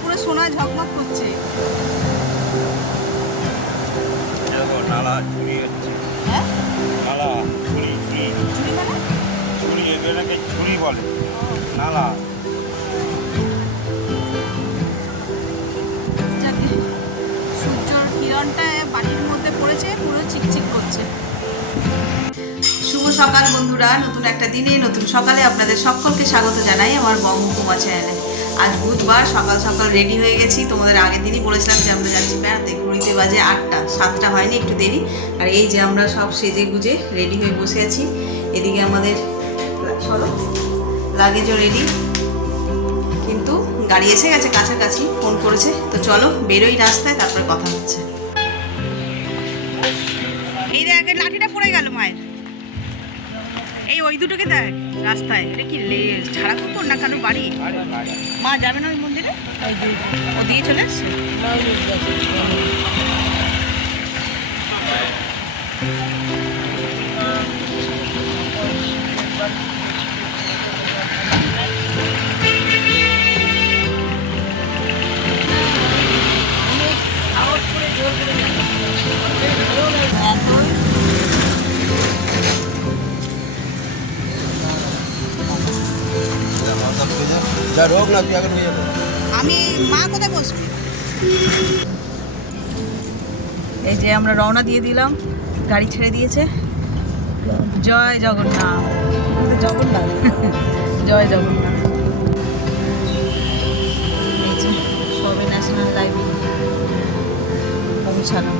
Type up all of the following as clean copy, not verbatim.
পুরো সোনায় ঝকমক করছে। নালা চুরি হচ্ছে। হ্যাঁ নালা চুরি চুরি চুরি মানে চুরি, এগুলোকে চুরি বলে। নালা যাকে সূর্যর কিরণটা বাড়ির মধ্যে পড়েছে, পুরো চিকচিক করছে। শুভ সকাল বন্ধুরা, নতুন একটা দিনে নতুন সকালে আপনাদের সকলকে স্বাগত জানাই আমার বঙ্গকুমা চ্যানেলে। আজ বুধবার, সকাল সকাল রেডি হয়ে গেছি। তোমাদের আগের দিনই বলেছিলাম যে আমরা যাচ্ছি বেড়াতে। ঘুরিতে বাজে 8টা, 7টা হয়নি, একটু দেরি। আর এই যে আমরা সব সেজে গুজে রেডি হয়ে বসে আছি। এদিকে আমাদের লাগেজও রেডি, কিন্তু গাড়ি এসে গেছে কাছাকাছি, ফোন করেছে। তো চলো বেরোই রাস্তায়, তারপরে কথা হচ্ছে। এই দেখ লাঠিটা পড়ে গেল মায়ের, এই ওই দুটোকে দেখ রাস্তায়। এটা কি ছাড়া কুকুর না কারো বাড়ি? মা যাবে না ওই মন্দিরে? ও দিয়ে চলে আসছে। আমি মা কোথায় বসবি? এই যে আমরা রওনা দিয়ে দিলাম, গাড়ি ছেড়ে দিয়েছে। জয় জগন্নাথ, জগন্নাথ জয় জগন্নাথ। এই যে সবে ন্যাশনাল লাইব্রেরি পৌঁছালাম।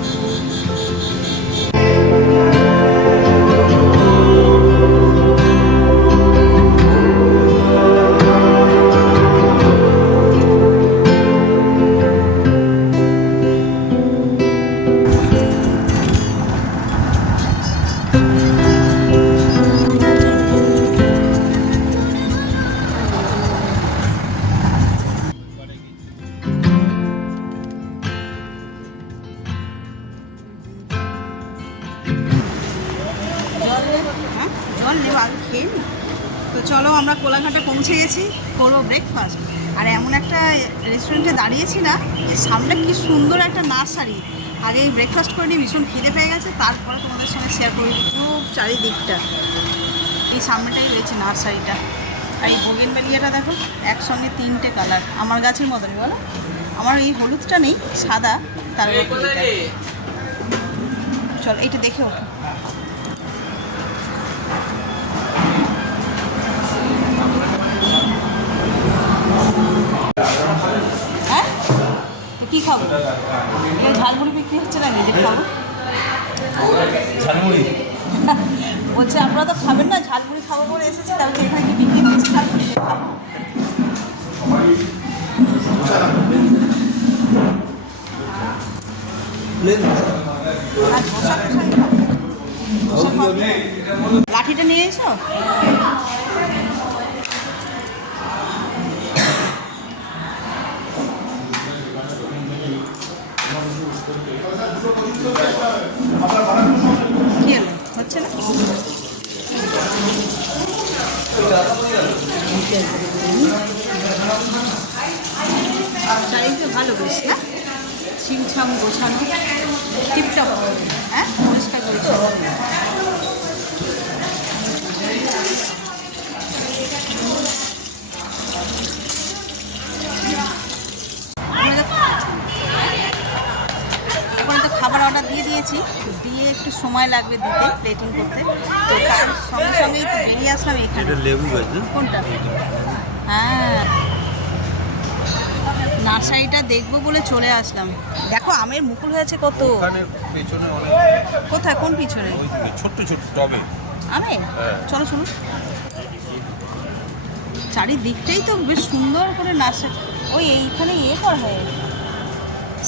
জল নেব, আগে খেয়ে নি। তো চলো আমরা কোলাঘাটে পৌঁছে গেছি, করবো ব্রেকফাস্ট। আর এমন একটা রেস্টুরেন্টে দাঁড়িয়েছি না, এর সামনে কি সুন্দর একটা নার্সারি। আগে ব্রেকফাস্ট করে নিই, ভীষণ খিদে পেয়ে গেছে, তারপরে তোমাদের সঙ্গে শেয়ার করি পুরো চারিদিকটা। এই সামনেটাই রয়েছে নার্সারিটা। আর এই বোগেনভেলিয়াটা দেখো, একসঙ্গে 3টে কালার, আমার গাছের মতনই বলো। আমার এই হলুদটা নেই, সাদা, তার উপর এটা। চল এইটা দেখে ওঠো। হ্যাঁ তো কী খাবো? এই ঝালমুড়ি বিক্রি হচ্ছে না, নিজে খাবো। ঝালমুড়ি বলছে আপনারা তো খাবেন না, ঝালমুড়ি খাবো বলে এসেছি, তাহলে এখানে কি বিক্রি হচ্ছে ঝালমুড়ি খাবো? লাঠিটা নিয়ে এসো। কি হলো, হচ্ছে না? চারিদিকে ভালো বেশ না, ছিমছাম গোছানো, টিপটপ, হ্যাঁ পরিষ্কার করেছে। এখন তো খাবার অর্ডার দিয়ে দিয়েছি, দিয়ে একটু সময় লাগবে দিতে, প্লেটিং করতে। তো তার সঙ্গে সঙ্গেই তো বেরিয়ে আসলাম এখানে। লেবু গাছ না? কোনটা? হ্যাঁ, নার্সারিটা দেখবো বলে চলে আসলাম। দেখো আমের মুকুল হয়েছে কত। ওখানে পেছনে অনেক। কোথায়, কোন পিছনে? ওই ছোট্ট ছোট্ট টবে। আমে? চলো চলো। চারিদিকটাই তো বেশ সুন্দর করে নার্সারি। ওই এইখানে ইয়ে করা হয়,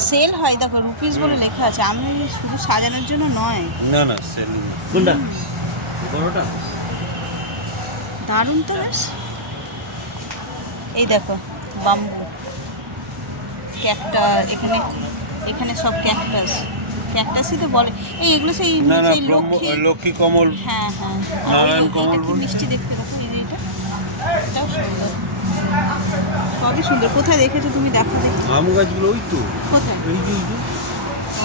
সেল হয়, দেখো রুপিস বলে লেখা আছে। আমি শুধু সাজানোর জন্য নয়। না না, সেল কোনটা? বড়টা দারুণ তো বেশ। এই দেখো বাম্বু, ক্যাকটা, এখানে এখানে সব ক্যাকটাস, ক্যাকটাসই তো বলে। এই এগুলো সেই না না, লক্ষ্মী কমল। হ্যাঁ হ্যাঁ, নারায়ণ কমল কি মিষ্টি দেখতে, দেখো এইটা, এটাও সুন্দর। সবই সুন্দর। কোথায় দেখেছো তুমি? দেখো দেখি আম গাছগুলো ওই তো কোথায়। এই যে এই যে। ও,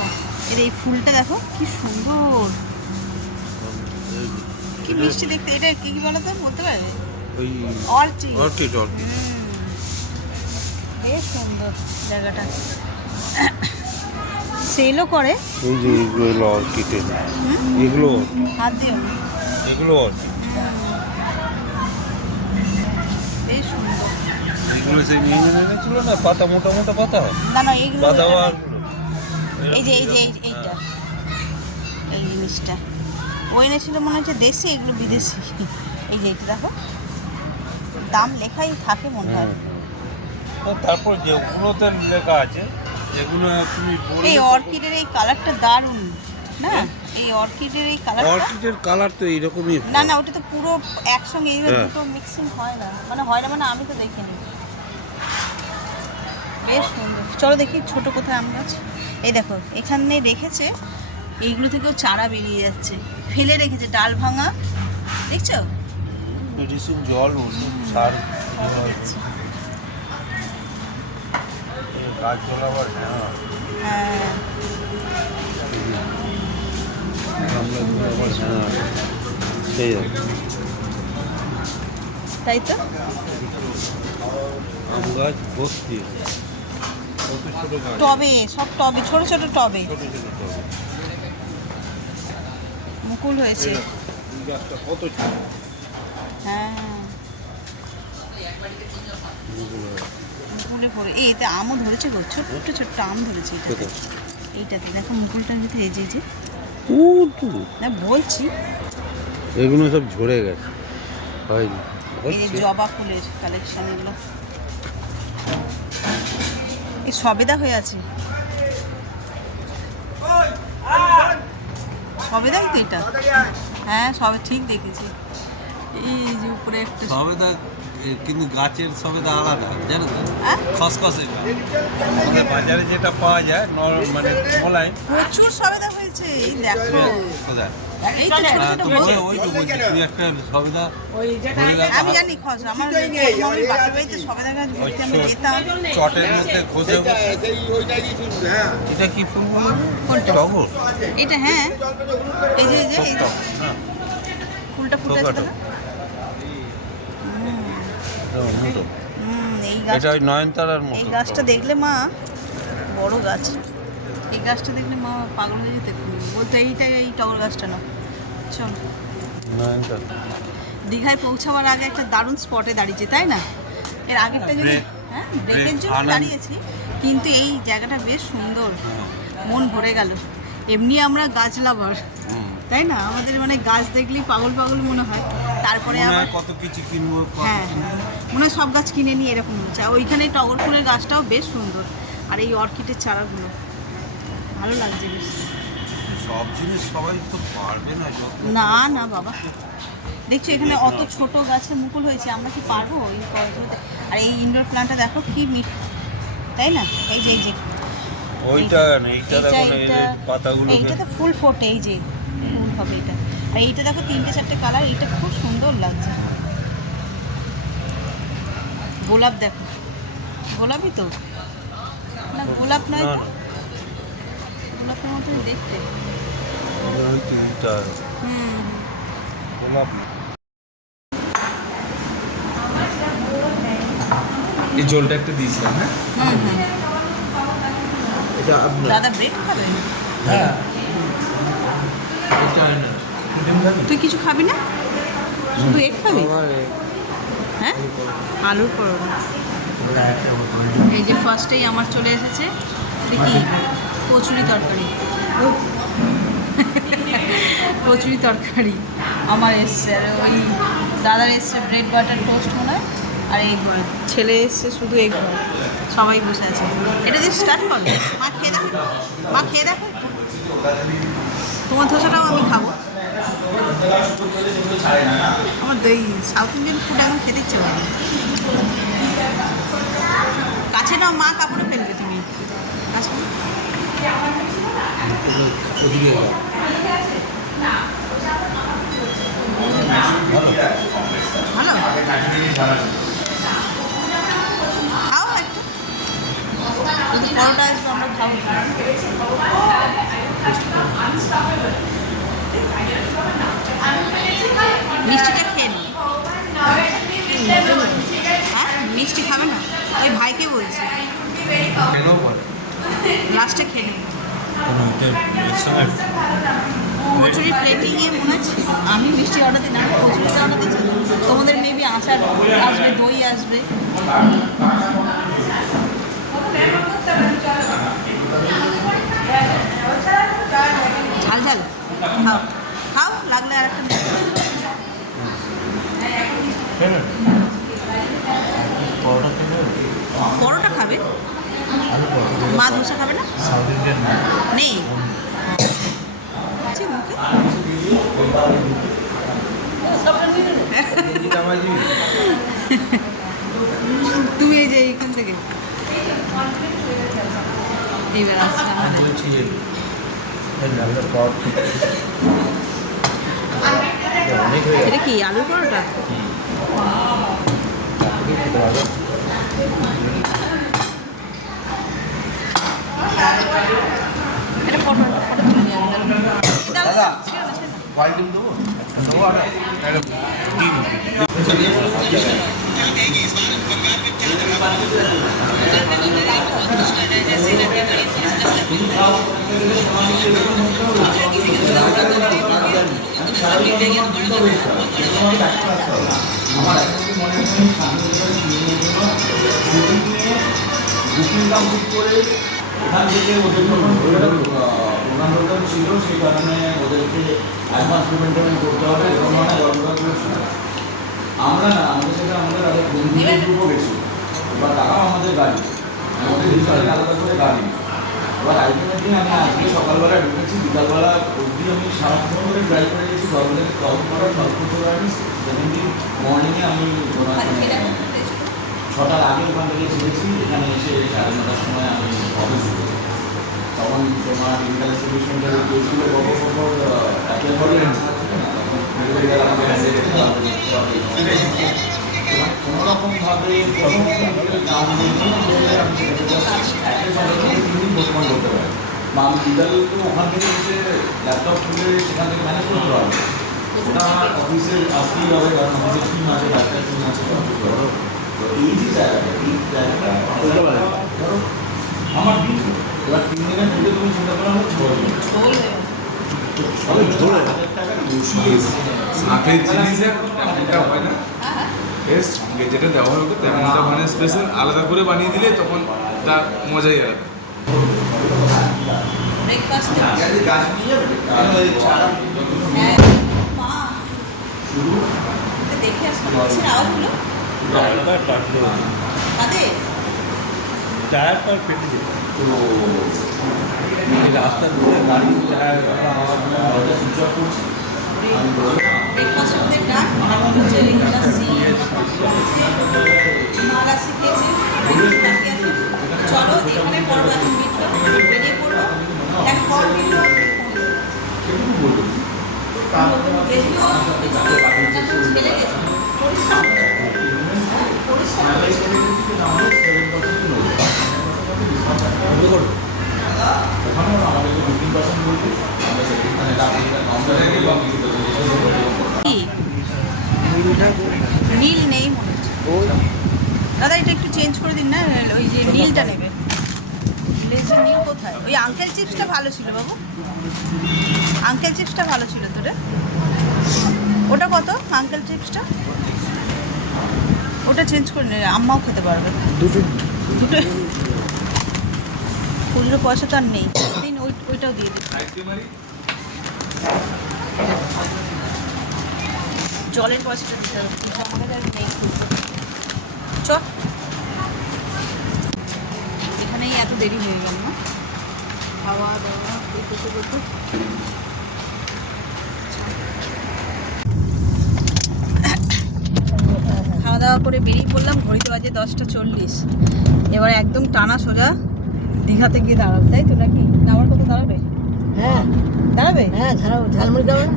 এর এই ফুলটা দেখো কি সুন্দর, এই যে। কি মিষ্টি দেখতে। এটা কি কি বলো তো, বলতে পারবে? ওই অর্চিড। Orchid orchid. বেশ সুন্দর জায়গাটা, সেলও করে। এই যে এইগুলো হলো অর্কিডের, এগুলো হাত দিও না। এগুলো অর্কিড। বেশ সুন্দর। এগুলো সেই নিয়ে এনেছিল না, পাতা মোটা মোটা পাতা, না না এইগুলো পাতাবাহার। এই যে এইটা, এই জিনিসটা ও এনেছিল মনে হচ্ছে দেশি, এগুলো বিদেশি। এই যে এইটা দেখো, দাম লেখাই থাকে মনে হয়। তারপর যেগুলোতে লেখা আছে যেগুলো তুমি এই অর্কিডের এই কালারটা দারুণ না? এই অর্কিডের এই কালারটা, অর্কিডের কালার তো এইরকমই। না না ওটা তো পুরো একসঙ্গে, এইগুলো হ্যাঁ। দুটো মিক্সিং হয় না, হয় না, আমি তো দেখিনি। বেশ সুন্দর। চলো দেখি ছোট কোথায় আম গাছ। এই দেখো এখানে রেখেছে, এইগুলো থেকেও চারা বেরিয়ে যাচ্ছে, ফেলে রেখেছে, ডাল ভাঙা, দেখছো? মেডিসিন, জল, ওষুধ, সার গাছ চলাবার। হ্যাঁ সেই তাই তো। আম গাছ ভর্তি, ছোট ছোট গাছ, টবে, সব টবে, ছোট ছোট টবে ছোট ছোট টবে। মুকুল হয়েছে। এই গাছটা কত ছোট, হ্যাঁ মুকুলে পড়ে। এতে আমও ধরেছে গো, ছোট্ট ছোট্ট আম ধরেছে এটাতে। এইটাতে দেখো মুকুলটার ভিতরে এই যে না বলছি, এগুলো সব ঝরে গেছে, হয়নি। এই যে জবা ফুলের কালেকশন, এগুলো এই সবেদা হয়ে আছে। সবেদা তো এটা, হ্যাঁ সবে ঠিক দেখেছি। এই যে উপরে একটা সবেদা, কিন্তু গাছের সবেদা আলাদা, জানো তো? হ্যাঁ? খসখসে। আমাদের বাজারে যেটা পাওয়া যায় মানে মোলাই, প্রচুর সবেদা হয়েছে। এই দেখো কোথায়? এই তো ছোট ছোট বলছি। ওইটুকু বলছি, তুই একটা সবেদা ধরে গেছে। আমি জানি খস, আমার মামির বাপের বাড়িতে সবেদা গাছ ভর্তি, আমি যেতাম। চটের মধ্যে ঘষে ঘষে। এটা কি ফুল বলো? কোনটা? টগর। এটা হ্যাঁ, এই যে এই যে হ্যাঁ, ফুলটা ফুটে আছে দেখো। মোটো। এই গাছ, এটা ওই নয়নতারার মতো। এই গাছটা দেখলে মা, বড় গাছ, এই গাছটা দেখলে মা পাগল হয়ে যেতে, বলতো এইটা এই টগর গাছটা না। চল, নয়নতারা। দীঘায় পৌঁছাবার আগে একটা দারুণ স্পটে দাঁড়িয়েছি, তাই না? এর আগেরটা যদি ব্রেক, হ্যাঁ ব্রেকের জন্য আনন্দ। দাঁড়িয়েছি, কিন্তু এই জায়গাটা বেশ সুন্দর, মন ভরে গেল। এমনি আমরা গাছ লাভার, তাই না? আমাদের মানে গাছ দেখলেই পাগল পাগল মনে হয়। তারপরে মনে আবার হয় কত কিছু কিনবো, কত হ্যাঁ হ্যাঁ, মনে হয় সব গাছ কিনে নিয়ে এরকম হচ্ছে। আর ওইখানে টগর ফুলের গাছটাও বেশ সুন্দর, আর এই অর্কিডের চারাগুলো ভালো লাগছে বেশ। সব জিনিস সবাই তো পারবে না। না না বাবা, দেখছো এখানে অত ছোট গাছে মুকুল হয়েছে, আমরা কি পারবো এই কয়েকগুলোতে? আর এই ইনডোর প্ল্যান্টটা দেখো কি মিষ্টি, তাই না? এই যে ওইটা না, এইটা দেখো না, এই যে পাতাগুলো। এইটাতে ফুল ফোটে, এই যে ফুল হবে এটা। আর এইটা দেখো 3-4টে কালার, এইটা খুব সুন্দর লাগছে। গোলাপ দেখো, গোলাপই তো না, গোলাপ নয় তো, গোলাপের মতোই দেখতে। এইটা হুম, গোলাপ না। এই জলটা একটু দিয়েছিলাম, হ্যাঁ? হুম হুম। এটা আপনার। দাদা ব্রেড খাবে? হ্যাঁ, এটা হয় না। তুই কিছু খাবি না, শুধু এগ খাবি? হ্যাঁ, আলুর পরোটা। এই যে ফার্স্টেই আমার চলে এসেছে দেখি কচুরি তরকারি। কচুরি তরকারি আমার এসছে, আর ওই দাদার এসছে ব্রেড বাটার টোস্ট মনে হয়, আর এই ছেলে এসছে শুধু এগ। সবাই বসে আছে। এটা দিয়ে স্টার্ট করবে। মা খেয়ে দেখো, মা খেয়ে দেখো একটু। তোমার ধোসাটাও আমি খাবো। আমার দই সাউথ ইন্ডিয়ান ফুড এখন খেতে ইচ্ছে করে। কাছে নাও, মা কাপড়ে ফেলবে তুমি। কাছে নাও। ওদিকে ভালো, পরোটা আসবে, আমরা খাবো। মিষ্টিটা খেয়ে নি। হ্যাঁ, মিষ্টি খাবে না? ওই ভাইকে বলছি লাস্টে খেয়ে নেব। কচুরি প্লেটিংয়ে মনে হচ্ছে আমি মিষ্টি অর্ডার দিই না, কচুরিটা অর্ডার দিচ্ছি। তোমাদের মেবি আচার আসবে, দই আসবে। ঝাল ঝাল খাও, খাও লাগলে আর একটা পরোটা খাবে, মা ধোসা খাবে না? নেই আছে মুখে? তুমি এই যে এইখান থেকে এইবার আসছে এটা কি আলুর পরোটা? এটা পরোটা দাদা কোয়ালিটি দেবো এখান থেকে ওদের প্রোগ্রাম টোগ্রাম ছিল, সেই কারণে ওদেরকে অ্যাডভান্স পেমেন্ট করতে হবে। এরকম মানে আমরা না, আমাদের সাথে আমাদের আগে বন্ধুদের গ্রুপও গেছি, এবার তারাও আমাদের গাড়ি, আমাদের রিসার্চে আলাদা করে গাড়ি। এবার আলটিমেটলি আমি আজকে সকালবেলা ঢুকেছি, বিকালবেলা অবধি আমি সারাক্ষণ করে ড্রাইভ করে গেছি। গভর্নমেন্ট করার আমি 17 মর্নিংয়ে আমি 6টার আগে ওখান থেকে ছেড়েছি। এখানে এসে 9:30টার সময় আমি অফিস করেছি। তখন তোমার ইন্টার সলিউশনটা গিয়েছিল অ্যাপ্লাই করে কোনোরকমভাবে পোস্টপন করতে পারে, বা আমি বিদ্যালয়কে ওখান থেকে এসে ল্যাপটপ খুলে সেখান থেকে ম্যানেজ করতে পারবো। ওটা আমার অফিসে আসতেই হবে, কারণ আমাদের টিম আছে, ডাক্তার টিম আছে। তো এই যে জায়গাটা, এই জায়গাটা ধরো আমার দিন, এবার 3 দিনের মধ্যে তুমি চিন্তা করা হচ্ছে সাথে জিনিসের তেমনটা হয় না, এর সঙ্গে যেটা দেওয়া হবে তেমনটা মানে স্পেশাল আলাদা করে বানিয়ে দিলে তখন তার মজাই আলাদা। গাছ নিয়ে যাবে দেখে আসলাম আওয়াজগুলো তাদের টায়ার তো ফেটে যেত, তো রাস্তার উপরে দাঁড়িয়ে টায়ার সুইচ অফ করছি। ব্রেকফাস্ট আমাদের ডান, হচ্ছে লাসি মালাসি খেয়েছে, বাকি আছে। চলো এখানে পড়বো, এখন বেরিয়ে পড়বো, এক কল কিন্তু ছেলে গেছে পরিশ্রম নীল নেই মনে হচ্ছে। দাদা এটা একটু চেঞ্জ করে দিন না, ওই যে নীলটা নেবে। লেজের নীল কোথায়? ওই আঙ্কেল চিপসটা ভালো ছিল বাবু, আঙ্কেল চিপসটা ভালো ছিল তোটা। ওটা কত আঙ্কেল চিপসটা? ওটা চেঞ্জ করে নে, আম্মাও খেতে পারবে। দুটো খুচরো পয়সা তো আর নেই, দিন ওইটাও দিয়ে দিন। জলের পয়সাটা দিতে হবে, আমাদের আর নেই। চ এখানেই এত দেরি হয়ে গেল না, খাওয়া দাওয়া করতে করতে। খাওয়া দাওয়া করে বেরিয়ে পড়লাম, ঘড়িতে বাজে 10:40। এবার একদম টানা সোজা দীঘাতে গিয়ে দাঁড়াবে, তাই তো নাকি? আমার কত দাঁড়াবে? হ্যাঁ দাঁড়াবে, হ্যাঁ ঝালমুড়ি খাবে না?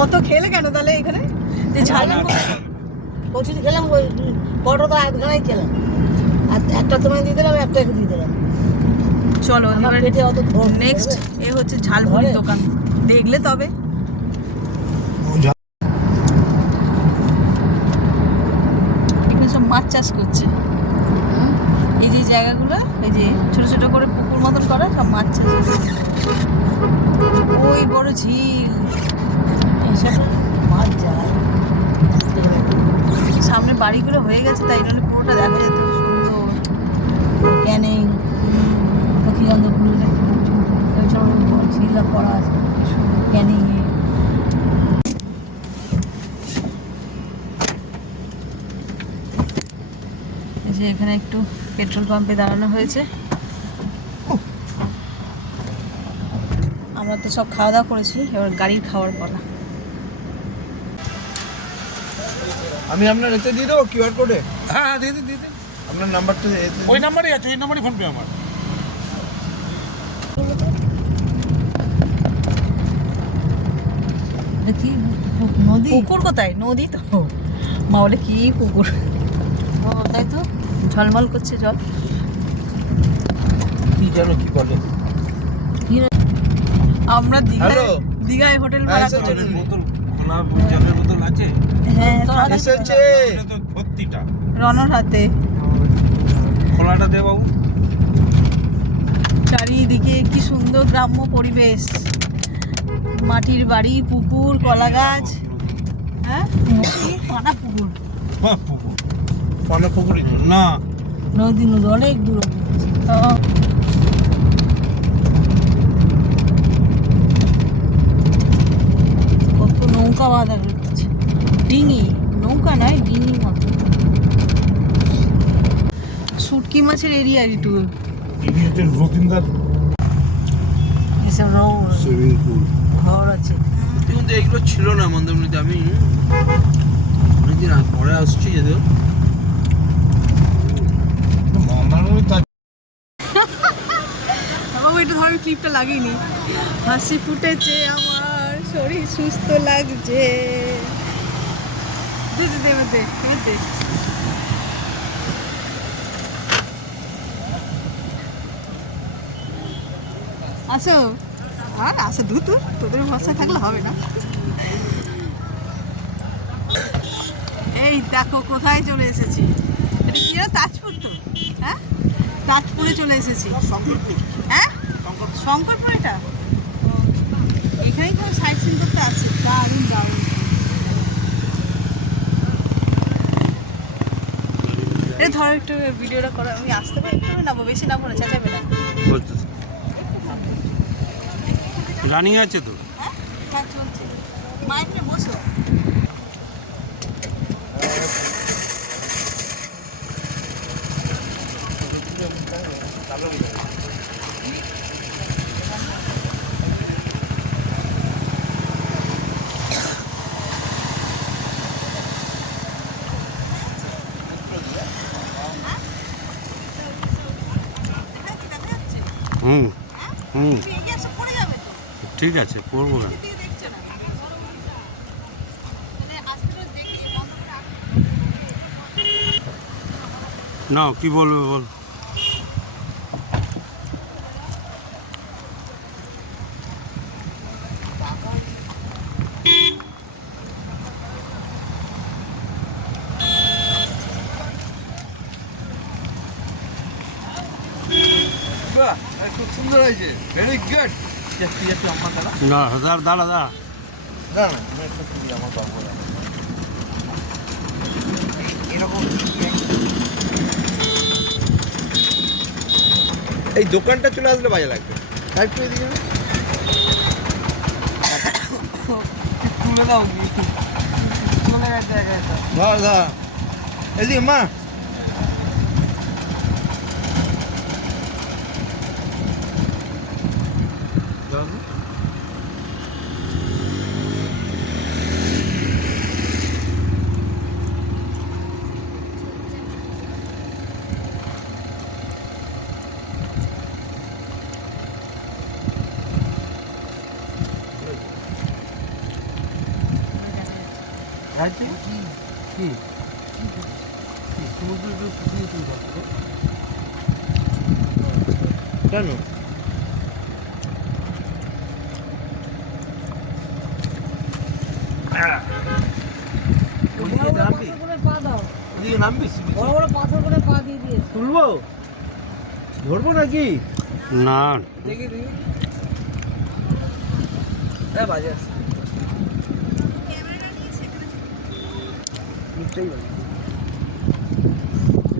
অত খেলে কেন তাহলে এখানে? যে ঝাল কচুরি খেলাম, ওই পরোটা তো 1 ঘন্টায় খেলাম। আর একটা তোমায় দিয়ে দিলাম, একটা একটু দিয়ে দিলাম। চলো আমার এবার পেটে অত ধরবে না। নেক্সট এ হচ্ছে ঝালমুড়ির ধরে? দোকান, দেখলে তবে। এখানে সব মাছ চাষ করছে, এই যে জায়গাগুলো, এই যে ছোট ছোট করে পুকুর মতন করা, সব মাছ চাষ হচ্ছে। ওই বড় ঝিল, এইসব মাছ যায়। সামনে বাড়িগুলো হয়ে গেছে, তাই জন্য পুরোটা দেখা যেত সুন্দর। ক্যানিং, লক্ষ্মীকান্তপুর, এইসব ঝিলা করা আছে ক্যানিংয়ে। এই যে এখানে একটু পেট্রোল পাম্পে দাঁড়ানো হয়েছে। আমরা তো সব খাওয়া দাওয়া করেছি, এবার গাড়ির খাওয়ার পালা। আমি আপনার এতে দিয়ে দেবো কিউআর কোডে, হ্যাঁ দিয়ে দিন দিয়ে দিন, আপনার নাম্বারটা ওই নাম্বারই আছে, ওই নাম্বারই ফোনপে আমার। এটা কি নদী? পুকুর কোথায়? নদী তো। মা বলে কি পুকুর, ও, তাই তো। ঝলমল করছে জল। কি জানো কি বলে। আমরা দীঘায় হ্যালো। দীঘায় হোটেল ভাড়া এসেছে। করেছি। বোতল খোলা জলের বোতল আছে? হ্যাঁ, এসেছে। এটা তো ভর্তিটা। রনর হাতে। খোলাটা দে বাবু। চারিদিকে কি সুন্দর গ্রাম্য পরিবেশ, মাটির বাড়ি, পুকুর, কলা গাছ। হ্যাঁ, নদী, পানা পুকুর। হ্যাঁ পুকুর পানা পুকুরি তো। না, নদী নদী অনেক দূর অব্দি আছে। হ্যাঁ। কত নৌকা বাঁধা রয়েছে, ডিঙি, নৌকা নয় ডিঙি মতো। শুটকি মাছের এরিয়া একটু। এসব সুইমিং পুল। ঘর আছে। কিন্তু এগুলো ছিল না মন্দারমণিতে, আমি অনেকদিন পরে আসছি যদিও। বাবা এটা ধর, ক্লিপটা লাগিনি। হাসি ফুটেছে আমার, শরীর সুস্থ লাগছে। দে দে দে এবার দে, এবার দে। আসো, আর আসো দ্রুত, তোদের ভরসা থাকলে হবে না। এই দেখো কোথায় চলে এসেছি। এটা কি জানো? তাজপুর তো, হ্যাঁ তাজপুরে চলে এসেছি। হ্যাঁ, শঙ্করপুর। এটা এখানেই তো সাইট সিন করতে আছে। দারুণ দারুণ। এই ধরো একটু ভিডিওটা করো, আমি আসতে পারি একটু নাবো, বেশি নাবো না, চেঁচাবে না। রানিং আছে তো। হ্যাঁ, হ্যাঁ চলছে। মায়ের নিয়ে বসো। দেখা যাচ্ছে? হুম হুম, তুমি এগিয়ে আসো, পড়ে যাবে তো। ঠিক আছে পড়বো কেন। দিকে দেখছো না? মানে আসতে তো দেখি, বন্ধ করে আসো। না কি বলবে বল। খুব সুন্দর হয়েছে, ভেরি গুড। না দাঁড়া দাঁড়া দাঁড়া। না না, আমি একটা করি আমার বাবু এরকম। এই দোকানটা চলে আসলে বাজে লাগবে। একটু এদিকে না? তুলে দাও গিয়ে, চলে গেছে জায়গাটা। ধর ধর এদিকে মা। আছে কি? সমুদ্র কেন? বড় বড় পাথর করে পা দাও, ওদিকে নামবি? বড় বড় পাথর করে পা দিয়ে দিয়েছে। তুলবো? ধরবো নাকি? না দেখি দেখি। হ্যাঁ বাজে আছে। নিশ্চয়ই বাজে।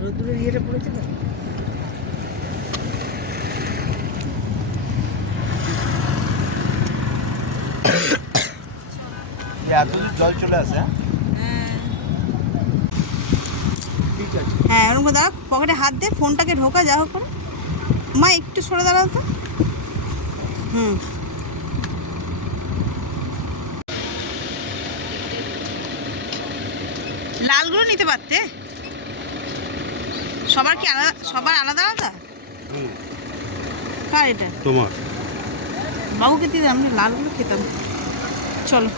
রোদ্দুরের ইয়েটা পড়েছে না? এত জল চলে আসে? ঠিক আছে। হ্যাঁ ওরকম করে দাঁড়া, পকেটে হাত দে, ফোনটাকে ঢোকা যা হোক করে। মা একটু সরে দাঁড়াও তো। হুম, লালগুলো নিতে পারতে। সবার কি আলাদা, সবার আলাদা আলাদা? কার এটা? তোমার বাবুকে দিয়ে আমরা লালগুলো খেতাম। চলো,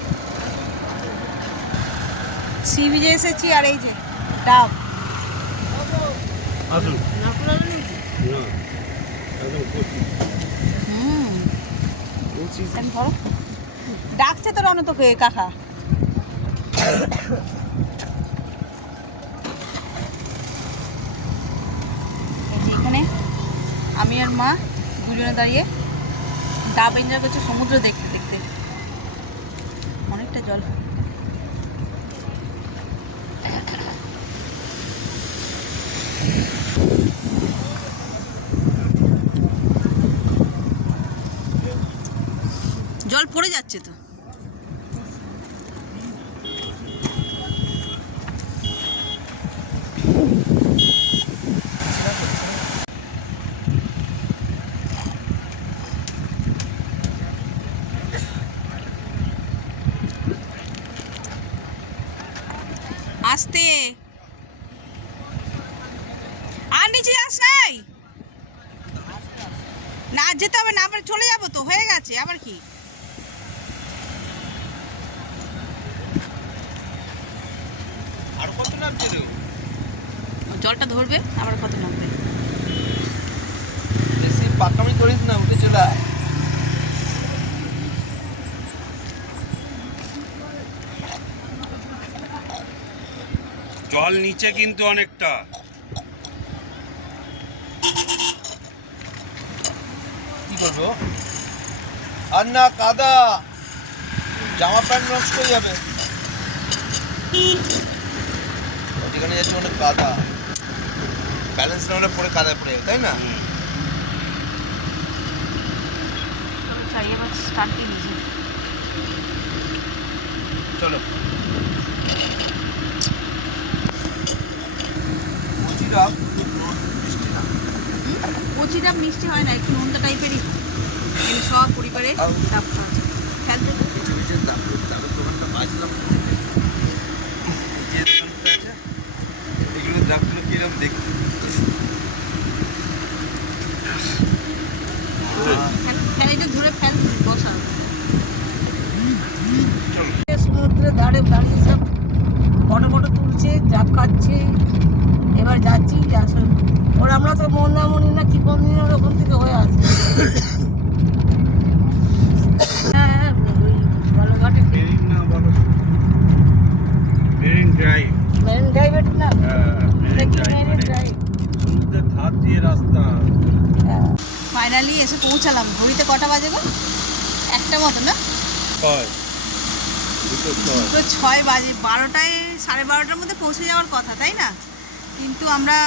সি বিচে এসেছি আর এই যে ডাব। আসুন নারকেল আলু নিয়েছি। না একদম হুম, কেন করো? ডাকছে তো রণ তোকে কাকা। এই যে এখানে আমি আর মা দুজনে দাঁড়িয়ে ডাব এনজয় করছে, সমুদ্র দেখতে দেখতে। অনেকটা জল। জল পড়ে যাচ্ছে তো। আস্তে, আর নিচে যাস নাই। না যেতে হবে না, আবার চলে যাবো তো, হয়ে গেছে আবার কি। আর কত নামছে রে? জলটা ধরবে আবার কত নামবে। বেশি পাকামি করিস না, উঠে চলে আয়। জল নিচে কিন্তু অনেকটা। কি করবো? আর না কাদা, জামা প্যান্ট নষ্ট হয়ে যাবে। যেখানে যাচ্ছে অনেক কাদা, ব্যালেন্স না হলে পরে কাদায় পড়ে যাবে, তাই না? চালিয়ে আবার স্টার্ট দিয়ে দিয়েছে। চলো। কচিরা কচি ডাব মিষ্টি হয় না, একটু নোনতা টাইপেরই। এখানে সব পরিবারে ডাব খাওয়া ফেলতে দামের দোকানটা আসলাম, যে দোকানটা আছে এগুলো দামগুলো কিরকম দেখতে। ফেলাইটা ধরে ফেল বসা। সমুদ্রের ধারে দাঁড়িয়ে সব ফটো ফটো তুলছে, ডাব খাচ্ছে। এবার যাচ্ছি আসলে ওরা, আমরা তো মন্দামণি না কি কোন দিন ওরকম থেকে হয়ে আসে। হ্যাঁ ওই বালুঘাটে মেরিন না বলো, মেরিন ড্রাইভ। মেরিন ড্রাইভের না, এটা কি মেরিন ড্রাইভ? সমুদ্রের ধার দিয়ে রাস্তা। ফাইনালি এসে পৌঁছালাম। ঘড়িতে কটা বাজে গো? একটা মতো না? হয় 2:06। 2:06 বাজে। 12টায় 12:30টার মধ্যে পৌঁছে যাওয়ার কথা, তাই না? কিন্তু আমরা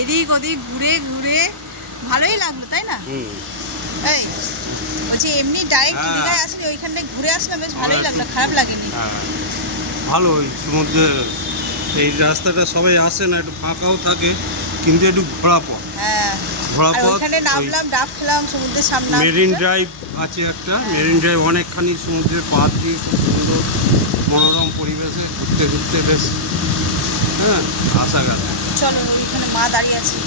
এদিক ওদিক ঘুরে ঘুরে ভালোই লাগলো, তাই না? এই বলছি এমনি ডাইরেক্ট হ্যাঁ। দীঘায় আসলে ওইখানটায় ঘুরে আসলাম, বেশ ভালোই লাগলো, খারাপ লাগেনি। হ্যাঁ ভালো, ওই সমুদ্রের এই রাস্তাটা সবাই আসে না, একটু ফাঁকাও থাকে কিন্তু একটু ঘোরা পথ। হ্যাঁ, ঘোরা আর পথ। ওইখানে নামলাম, ডাব খেলাম, সমুদ্রের সামনে মেরিন ড্রাইভ আছে একটা, মেরিন ড্রাইভ অনেকখানি সমুদ্রের পাড় দিয়ে খুব সুন্দর মনোরম পরিবেশে ঘুরতে ঘুরতে বেশ হ্যাঁ আসা গেল। চলো, ওইখানে মা দাঁড়িয়ে আছে।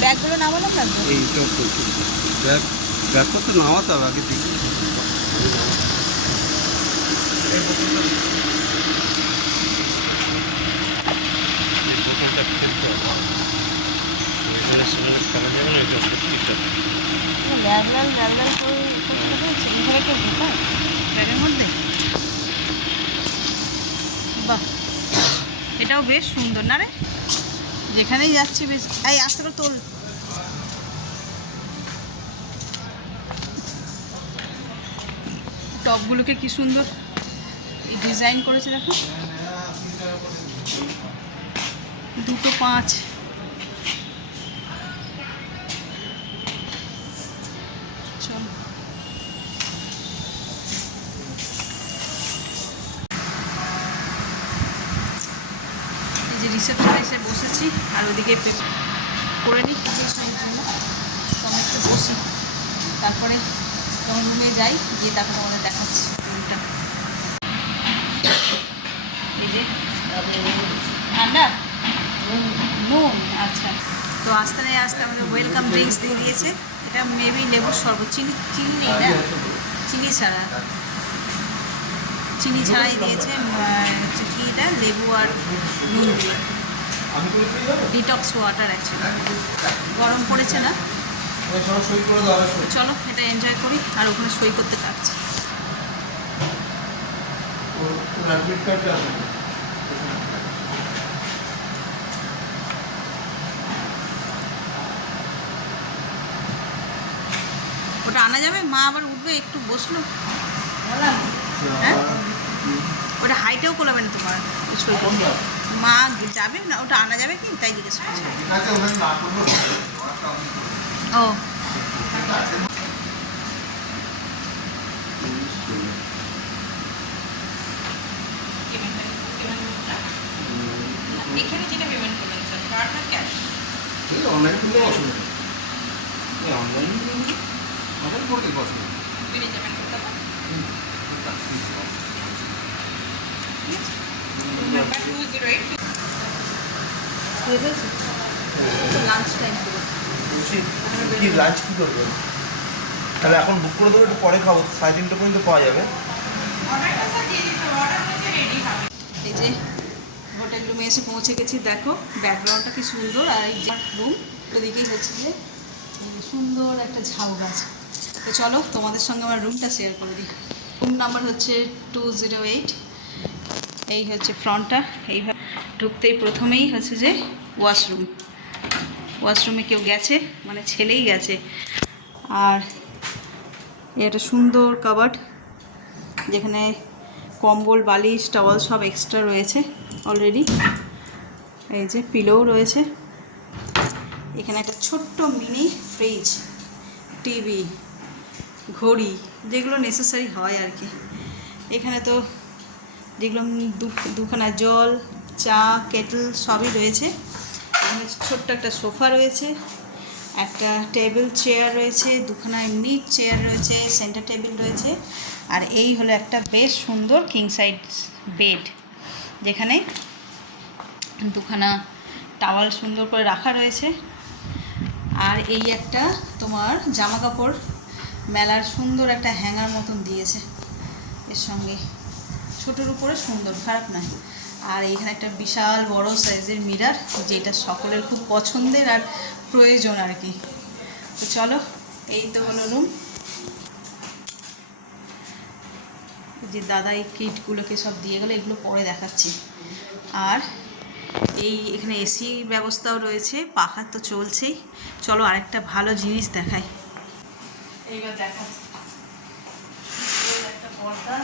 ব্যাগগুলো নামালাম না তো? এইটা প্রচুর ব্যাগ, ব্যাগ করতে নামাতে হবে আগে দিকে। ল্যাবলাল ল্যাবলাল করে হয়েছে এইভাবে একটা ঢোকায় ব্যাগের মধ্যে। বাহ, এটাও বেশ সুন্দর না রে, যেখানেই যাচ্ছি বেশ। এই আস্তে করে তোল। টপগুলোকে কি সুন্দর ডিজাইন করেছে দেখো, 2.5। চলো এই যে রিসেপশনে এসে বসেছি, আর ওদিকে করে নিই পেশেন্টের জন্য। তখন একটু বসি, তারপরে তখন রুমে যাই, গিয়ে তারপরে আমাদের দেখাচ্ছি রুমটা। এই যে ঠান্ডা নুন, আচ্ছা। তো আস্তে আস্তে আমাদের ওয়েলকাম ড্রিঙ্কস দিয়ে দিয়েছে। এটা মেবি লেবুর শরবত, চিনি চিনি নেই না, চিনি ছাড়া, চিনি ছাড়াই দিয়েছে। হচ্ছে কি এটা, লেবু আর নুন দিয়ে, ডিটক্স ওয়াটার অ্যাকচুয়ালি। গরম পড়েছে না, চলো এটা এনজয় করি। আর ওখানে সই করতে থাকছি। ওটা আনা যাবে? মা আবার উঠবে, একটু বসলো। হ্যাঁ, ওটা হাইটেও কোলাবেন তোমার সই করতে। মা যাবে না, ওটা আনা যাবে কি তাই জিজ্ঞেস করছি। ও এখানে যেটা পেমেন্ট করবেন স্যার, কার্ড না ক্যাশ? অনলাইন করলে অসুবিধা নেই, অনলাইন করলে অসুবিধা পেয়ে যাবেন করতে হবে। নাম্বার 208 লাঞ্চ টাইম পুরো। বলছি কি লাঞ্চ কী করবেন? তাহলে এখন বুক করে দেবো, একটু পরে খাবো, 3:30 পর্যন্ত পাওয়া যাবে। এই যে হোটেল রুমে এসে পৌঁছে গেছি, দেখো ব্যাকগ্রাউন্ডটা কি সুন্দর। আর এই যে রুম ওদিকেই হচ্ছে যে সুন্দর একটা ঝাউ গাছ। তো চলো তোমাদের সঙ্গে আমার রুমটা শেয়ার করে দিই। রুম নাম্বার হচ্ছে 208। এই হচ্ছে ফ্রন্টটা। এইভাবে ঢুকতেই প্রথমেই হচ্ছে যে ওয়াশরুম। ওয়াশরুমে কেউ গেছে, মানে ছেলেই গেছে। আর এটা সুন্দর কাবার্ড, যেখানে কম্বল, বালিশ, টাওয়াল সব এক্সট্রা রয়েছে অলরেডি। এই যে পিলোও রয়েছে। এখানে একটা ছোট্ট মিনি ফ্রিজ, টিভি, ঘড়ি, যেগুলো নেসেসারি হয় আর কি। এখানে তো দেখলাম দুখানা জল, চা, কেটল সবই রয়েছে। এখানে ছোট্ট একটা সোফা রয়েছে, একটা টেবিল চেয়ার রয়েছে, দুখানা এমনি চেয়ার রয়েছে, সেন্টার টেবিল রয়েছে। আর এই হলো একটা বেশ সুন্দর কিং সাইজ বেড, যেখানে দুখানা টাওয়াল সুন্দর করে রাখা রয়েছে। আর এই একটা তোমার জামা কাপড় মেলার সুন্দর একটা হ্যাঙ্গার মতন দিয়েছে এর সঙ্গে, ছোটোর উপরে সুন্দর, খারাপ নয়। আর এইখানে একটা বিশাল বড় সাইজের মিরার, যেটা সকলের খুব পছন্দের আর প্রয়োজন আর কি। তো চলো, এই তো হলো রুম। যে দাদা এই কিটগুলোকে সব দিয়ে গেলো, এগুলো পরে দেখাচ্ছি। আর এই এখানে এসি ব্যবস্থাও রয়েছে, পাখা তো চলছেই। চলো আরেকটা ভালো জিনিস দেখাই। এইবার দেখাচ্ছি একটা পর্দা,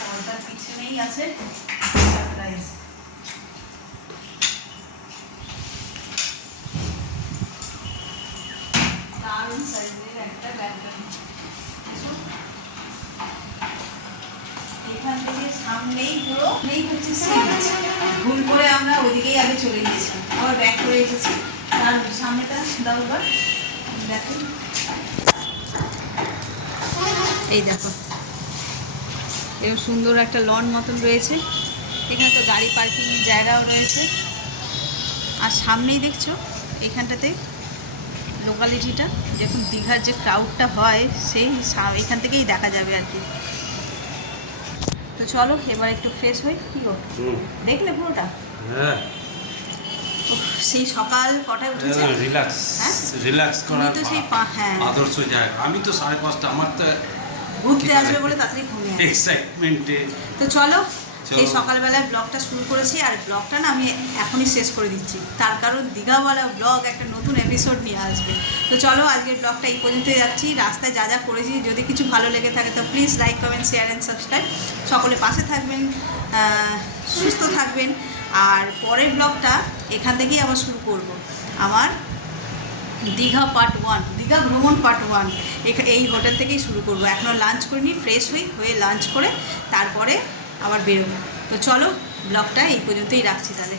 পর্দার পিছনেই আছে সারপ্রাইজ। দারুণ সাইজের একটা ব্যালকনি। এখান থেকে সামনেই পুরো নেই হচ্ছে সিঁড়ি। ভুল করে আমরা ওইদিকেই আগে চলে গিয়েছি, আবার ব্যাক করে এসেছি। তার সামনেটা দাও এবার দেখো, এই দেখো এরকম সুন্দর একটা লন মতন রয়েছে। এখানে তো গাড়ি পার্কিংয়ের জায়গাও রয়েছে। আর সামনেই দেখছো এখানটাতে লোকালিটিটা, যখন দীঘার যে ক্রাউডটা হয় সেই এখান থেকেই দেখা যাবে আর কি। তো চলো এবার একটু ফ্রেশ হই। কি গো, দেখলে পুরোটা? হ্যাঁ। সেই সকাল কটায় উঠেছে? রিল্যাক্স হ্যাঁ? রিল্যাক্স তুমি করার তো সেই হ্যাঁ আদর্শ জায়গা। আমি তো 5:30, আমার তো ঘুরতে আসবে বলে তাড়াতাড়ি ঘুমিয়ে আসবে। এক্সাইটমেন্টে। তো চলো এই সকালবেলায় ব্লগটা শুরু করেছি, আর ব্লগটা না আমি এখনই শেষ করে দিচ্ছি, তার কারণ দীঘাওয়ালা ব্লগ একটা নতুন এপিসোড নিয়ে আসবে। তো চলো আজকের ব্লগটা এই পর্যন্তই যাচ্ছি। রাস্তায় যা যা করেছি যদি কিছু ভালো লেগে থাকে তো please like, comment, share and subscribe. সকলে পাশে থাকবেন, সুস্থ থাকবেন। আর পরের ব্লগটা এখান থেকেই আবার শুরু করব, আমার দীঘা পার্ট 1, দীঘা ভ্রমণ পার্ট 1 এই হোটেল থেকেই শুরু করব। এখনও লাঞ্চ করিনি, ফ্রেশ হয়ে লাঞ্চ করে তারপরে আবার বেরোবো। তো চলো ব্লগটা এই পর্যন্তই রাখছি তাহলে।